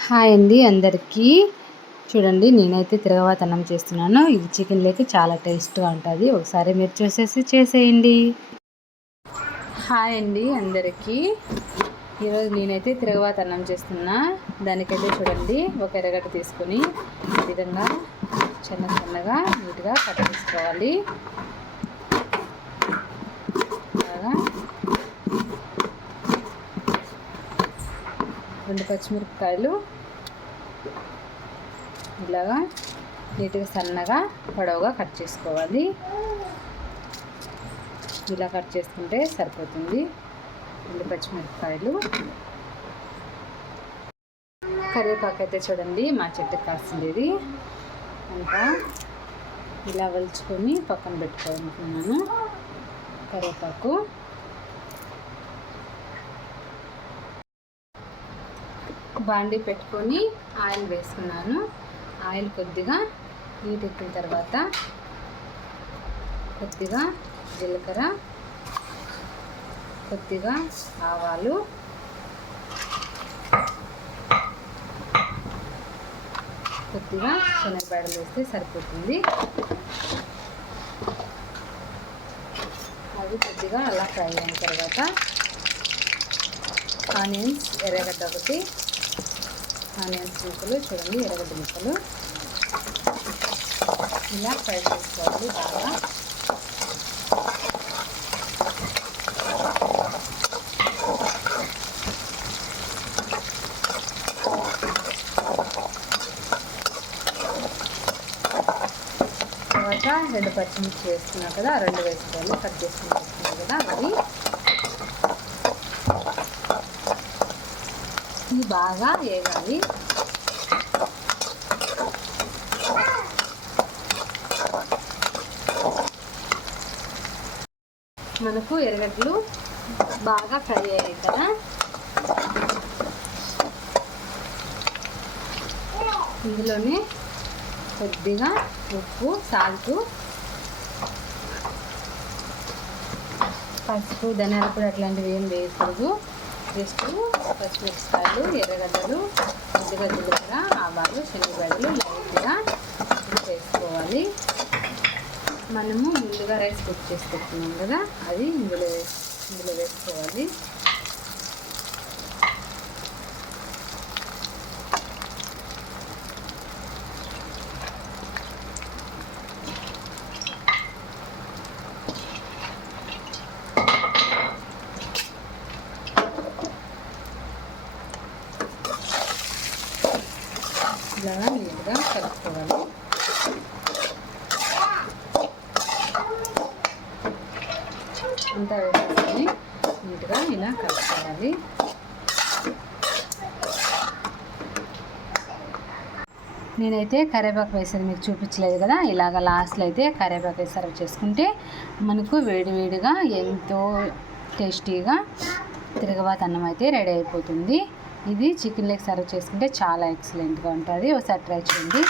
Hi అండి అందరికీ. చూడండి నేనైతే తిరగవాత అన్నం చేస్తున్నాను. ఇది చికెన్ లేక చాలా టేస్ట్గా ఉంటుంది. ఒకసారి మీరు చూసేసి చేసేయండి. హాయ్ అండి అందరికీ. ఈరోజు నేనైతే తిరగవాత అన్నం చేస్తున్నా. దానికైతే చూడండి ఒక ఎరగడ్డ తీసుకొని ఈ విధంగా చిన్న చిన్నగా నీట్గా కట్ చేసుకోవాలి. రెండు పచ్చిమిరపకాయలు. ఇలాగా నీట్గా సన్నగా పొడవుగా కట్ చేసుకోవాలి. ఇలా కట్ చేసుకుంటే సరిపోతుంది. రెండు పచ్చిమిరపకాయలు. కరివేపాకు అయితే చూడండి మా చెట్టుకు ఇది ఇంకా ఇలా వలుచుకొని పక్కన పెట్టుకోవాలనుకున్నాను. కరివేపాకు. బాండీ పెట్టుకొని ఆయిల్ వేసుకున్నాను. ఆయిల్ కొద్దిగా హీట్ ఎక్కిన తర్వాత కొద్దిగా జీలకర్ర కొద్దిగా ఆవాలు కొద్దిగా శనగపాడలు వేస్తే సరిపోతుంది. అవి కొద్దిగా అలా ఫ్రై అయిన తర్వాత ఆనియన్స్ ఎర్రగడ్డ ఒకటి ఆనియన్స్ ముక్కలు చూడండి ఎరగడ్డ ముక్కలు. ఇలా ఫ్రై చేసుకోవాలి బాగా. తర్వాత రెండు పచ్చిమిర్చి వేసుకున్నాం కదా రెండు వేసుకోవాలి. కట్ చేసుకుని వేసుకున్నాం కదా అది ఇది బాగా వేగాలి. మనకు ఎరగడ్లు బాగా ఫ్రై అయ్యాయి కదా. ఇందులోనే కొద్దిగా ఉప్పు సాల్ట్ పసుపు ధనియాల పొడి అట్లాంటివి ఏం వేయకూడదు. జస్ట్ పచ్చిమిరపకాయలు ఎర్రగడ్డలు కొద్దిగా జీలకర్ర ఆవాలు శనగగడ్డలు లైట్గా వేసుకోవాలి మనము ముందుగా రైస్ కుక్ చేసి పెట్టుకున్నాం కదా అది ఇందులో ఇందులో వేసుకోవాలి. ఇలా నీట్గా కలుపుకోవాలి. అంతా వేసేసుకొని నీట్గా ఇలా కలుపుకోవాలి. నేనైతే కరివేపాకు వేసేది మీకు చూపించలేదు కదా ఇలాగ లాస్ట్లో అయితే కరివేపాకు సర్వ్ చేసుకుంటే మనకు వేడివేడిగా ఎంతో టేస్టీగా తిరగబాత అన్నం అయితే రెడీ అయిపోతుంది. ఇది చికెన్ లెగ్ సర్వ్ చేసుకుంటే చాలా ఎక్సలెంట్గా ఉంటుంది. ఒకసారి ట్రై చేయండి.